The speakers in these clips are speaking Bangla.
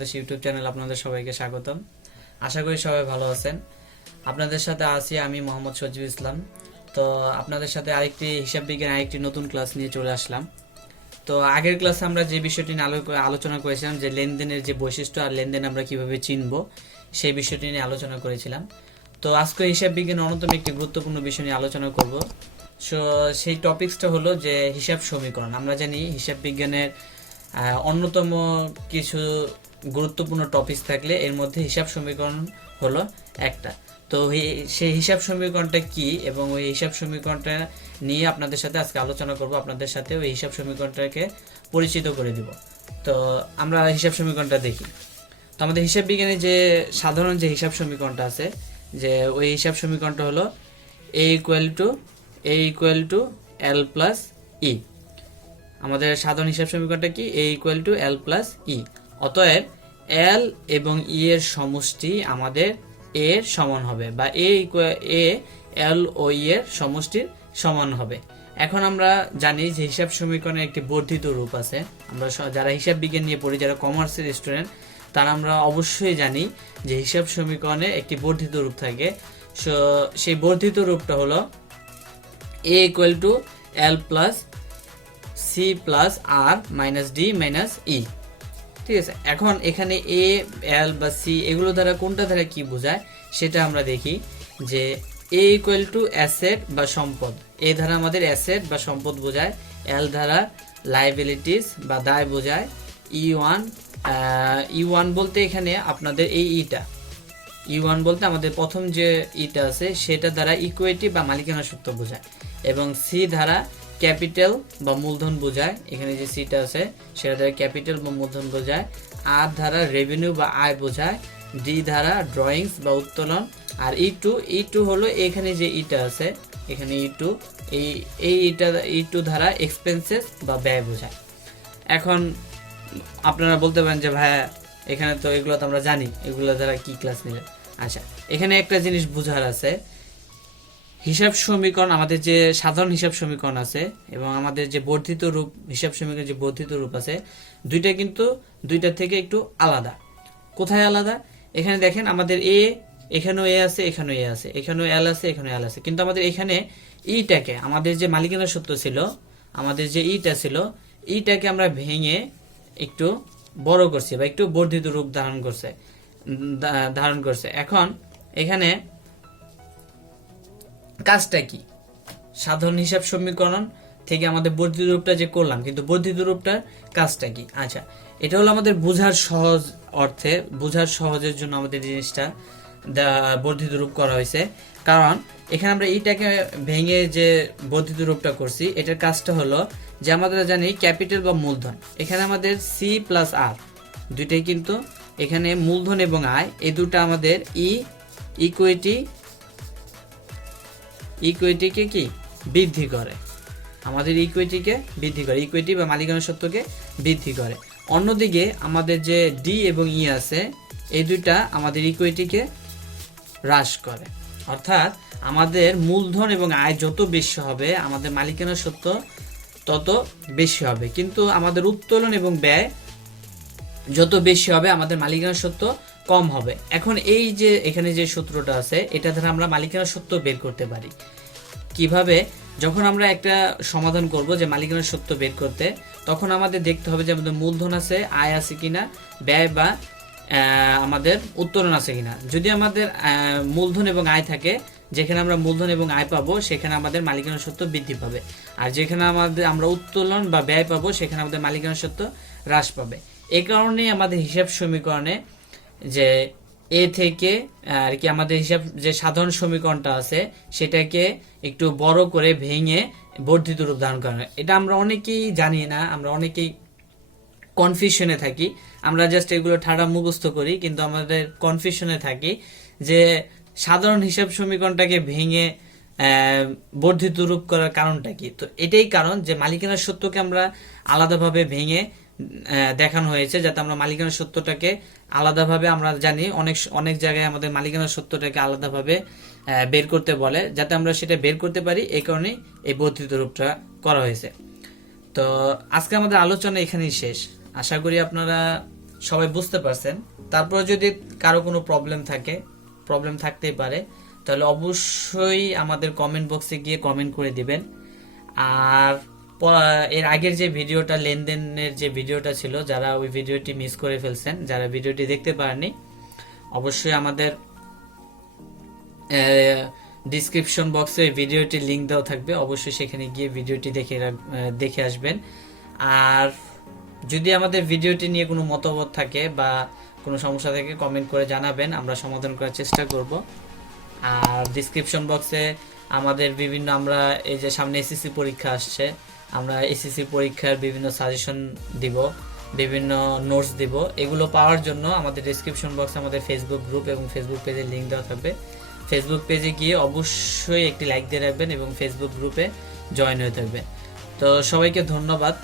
বাংলাদেশ ইউটিউব চ্যানেল আপনাদের সবাইকে স্বাগতম। আশা করি সবাই ভালো আছেন। আপনাদের সাথে আছি আমি মোহাম্মদ সজিব ইসলাম। তো আপনাদের সাথে আরেকটি হিসাব বিজ্ঞান আরেকটি নতুন ক্লাস নিয়ে চলে আসলাম। তো আগের ক্লাসে আমরা যে বিষয়টি নিয়ে আলোচনা করেছিলাম যে লেনদেনের যে বৈশিষ্ট্য আর লেনদেন আমরা কিভাবে চিনব সেই বিষয়টি নিয়ে আলোচনা করেছিলাম। তো আজকে হিসাব বিজ্ঞানের অন্যতম একটি গুরুত্বপূর্ণ বিষয় নিয়ে আলোচনা করব। সেই টপিকসটা হলো যে হিসাব সমীকরণ। আমরা জানি হিসাব বিজ্ঞানের অন্যতম কিছু গুরুত্বপূর্ণ টপিকস থাকলে এর মধ্যে হিসাব সমীকরণ হলো একটা। তো সেই হিসাব সমীকরণটা কি এবং ওই হিসাব সমীকরণটা নিয়ে আপনাদের সাথে আজকে আলোচনা করব, আপনাদের সাথে ওই হিসাব সমীকরণটাকে পরিচিত করে দিব। তো আমরা হিসাব সমীকরণটা দেখি। তো আমাদের হিসাব বিজ্ঞানে যে সাধারণ যে হিসাব সমীকরণটা আছে, যে ওই হিসাব সমীকরণটা হলো a equal to L plus E. আমাদের সাধারণ হিসাব সমীকরণটা কি? a equal to L plus E. অতএব এল এবং ই এর সমষ্টি আমাদের এ এর সমান হবে, বা এল ও ই এর সমষ্টির সমান হবে। এখন আমরা জানি যে হিসাব সমীকরণের একটি বর্ধিত রূপ আছে। আমরা যারা হিসাব বিজ্ঞান নিয়ে পড়ি, যারা কমার্সের স্টুডেন্ট, তারা আমরা অবশ্যই জানি যে হিসাব সমীকরণে একটি বর্ধিত রূপ থাকে। সেই বর্ধিত রূপটা হলো a equal to L plus C plus R minus D minus E. ঠিক আছে, এখন এখানে এ, এল বা সি এগুলো দ্বারা কোনটা দ্বারা কি বোঝায় সেটা আমরা দেখি। যে এ ইকুয়াল টু অ্যাসেট বা সম্পদ, এ দ্বারা আমাদের অ্যাসেট বা সম্পদ বোঝায়, এল দ্বারা লাইবিলিটিস বা দায় বোঝায়, ই ওয়ান বলতে এখানে আপনাদের এই ইটা, ই1 বলতে আমাদের প্রথম যে ইটা আছে সেটা দ্বারা ইকুইটি বা মালিকানা সত্ত্ব বোঝায়, এবং সি দ্বারা ক্যাপিটাল বা মূলধন বোঝায়। এখানে যে সিটা আছে সেটা দ্বারা ক্যাপিটাল বা মূলধন বোঝায়। আর দ্বারা রেভিনিউ বা আয় বোঝায়। ডি দ্বারা ড্রয়িংস বা উত্তোলন। আর ই টু হলো এখানে যে ইটা আছে, এখানে ই টু দ্বারা এক্সপেন্সেস বা ব্যয় বোঝায়। এখন আপনারা বলতে পারেন যে ভাইয়া এখানে তো এগুলো তো আমরা জানি, এগুলো দ্বারা কি ক্লাস নিলে। আচ্ছা, এখানে একটা জিনিস বোঝার আছে, হিসাব সমীকরণ, আমাদের যে সাধারণ হিসাব সমীকরণ আছে এবং আমাদের যে বর্ধিত রূপ হিসাব সমীকরণ যে বর্ধিত রূপ আছে, দুইটা থেকে একটু আলাদা। কোথায় আলাদা? এখানে দেখেন আমাদের এখানেও এ আছে, এখানেও এ আছে, এখানেও এল আছে, এখানেও এল আছে, কিন্তু আমাদের এখানে ইটাকে, আমাদের যে মালিকানা সত্ত্ব ছিল, আমাদের যে ইটা ছিল, ইটাকে আমরা ভেঙে একটু বড় করছি বা একটু বর্ধিত রূপ ধারণ করছে। এখন এখানে কাজটা কি? সাধারণ হিসাব সমীকরণ থেকে আমাদের বর্ধিত রূপটা যে করলাম, কিন্তু বর্ধিত রূপটার কাজটা কি? আচ্ছা, এটা হলো আমাদের বোঝার সহজ অর্থে, বোঝার সহজের জন্য আমাদের জিনিসটা বর্ধিত রূপ করা হয়েছে। কারণ এখানে আমরা এইটাকে ভেঙে যে বর্ধিত রূপটা করছি, এটার কাজটা হলো যে আমাদের জানি ক্যাপিটাল বা মূলধন, এখানে আমাদের সি প্লাস আর দুইটাই, কিন্তু এখানে মূলধন এবং আয় এই দুটো আমাদের ইকুইটিকে কি বৃদ্ধি করে, আমাদের ইকুইটিকে বৃদ্ধি করে, ইকুইটি বা মালিকানা সত্ত্বকে বৃদ্ধি করে। অন্যদিকে আমাদের যে ডি এবং ই আছে, এই দুইটা আমাদের ইকুইটিকে হ্রাস করে। অর্থাৎ আমাদের মূলধন এবং আয় যত বেশি হবে, আমাদের মালিকানা সত্ত্ব তত বেশি হবে, কিন্তু আমাদের উত্তোলন এবং ব্যয় যত বেশি হবে, আমাদের মালিকানা সত্ত্ব কম হবে। এখন এই যে এখানে যে সূত্রটা আছে, এটা দ্বারা আমরা মালিকানা সত্ত্ব বের করতে পারি। কিভাবে? যখন আমরা একটা সমাধান করব যে মালিকানা সত্ত্ব বের করতে, তখন আমাদের দেখতে হবে যে আমাদের মূলধন আছে, আয় আছে কিনা, ব্যয় বা আমাদের উত্তোলন আছে কিনা। যদি আমাদের মূলধন এবং আয় থাকে, যেখানে আমরা মূলধন এবং আয় পাবো সেখানে আমাদের মালিকানা সত্ত্ব বৃদ্ধি পাবে, আর যেখানে আমরা উত্তোলন বা ব্যয় পাবো সেখানে আমাদের মালিকানা সত্ত্ব হ্রাস পাবে। এই কারণেই আমাদের হিসাব সমীকরণে যে এ থেকে আর কি আমাদের হিসাব যে সাধারণ সমীকরণটা আছে সেটাকে একটু বড় করে ভেঙে বর্ধিত রূপ ধারণ করা হয়। এটা আমরা অনেকেই জানি না, আমরা অনেকেই কনফিউশনে থাকি। আমরা জাস্ট এগুলো ঠাড়া মুখস্থ করি, কিন্তু আমাদের কনফিউশনে থাকি যে সাধারণ হিসাব সমীকরণটাকে ভেঙে বর্ধিত রূপ করার কারণটা কি। তো এটাই কারণ যে মালিকানার সত্যকে আমরা আলাদাভাবে ভেঙে দেখানো হয়েছে, যাতে আমরা মালিকানার সত্যটাকে আলাদাভাবে, আমরা জানি অনেক জায়গায় আমাদের মালিকানার সত্যটাকে আলাদাভাবে বের করতে বলে, যাতে আমরা সেটা বের করতে পারি। এই কারণেই এই বর্ধিত রূপটা করা হয়েছে। তো আজকে আমাদের আলোচনা এখানেই শেষ। আশা করি আপনারা সবাই বুঝতে পারছেন। তারপরে যদি কারো কোনো প্রবলেম থাকতেই পারে, তাহলে অবশ্যই আমাদের কমেন্ট বক্সে গিয়ে কমেন্ট করে দিবেন। আর এর আগের যে ভিডিওটা, লেনদেনের যে ভিডিওটা ছিল, যারা ওই ভিডিওটি মিস করে ফেলছেন, যারা ভিডিওটি দেখতে পারেননি, অবশ্যই আমাদের ডিসক্রিপশন বক্সে ওই ভিডিওটির লিঙ্ক দেওয়া থাকবে, অবশ্যই সেখানে গিয়ে ভিডিওটি দেখে আসবেন। আর যদি আমাদের ভিডিওটি নিয়ে কোনো মতামত থাকে বা কোনো সমস্যা থাকে, কমেন্ট করে জানাবেন, আমরা সমাধান করার চেষ্টা করব। আর ডিসক্রিপশন বক্সে আমাদের আমরা এই যে সামনে এসএসসি পরীক্ষা আসছে, আমরা এসএসসি পরীক্ষার বিভিন্ন সাজেশন দিব, বিভিন্ন নোটস দিব। এগুলো পাওয়ার জন্য আমাদের ডিসক্রিপশন বক্সে আমাদের ফেসবুক গ্রুপ এবং ফেসবুক পেজের লিঙ্ক দেওয়া থাকবে। ফেসবুক পেজে গিয়ে অবশ্যই একটি লাইক দিয়ে রাখবেন এবং ফেসবুক গ্রুপে জয়েন হয়ে থাকবেন। তো সবাইকে ধন্যবাদ,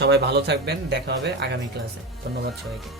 সবাই ভালো থাকবেন, দেখা হবে আগামী ক্লাসে। ধন্যবাদ সবাইকে।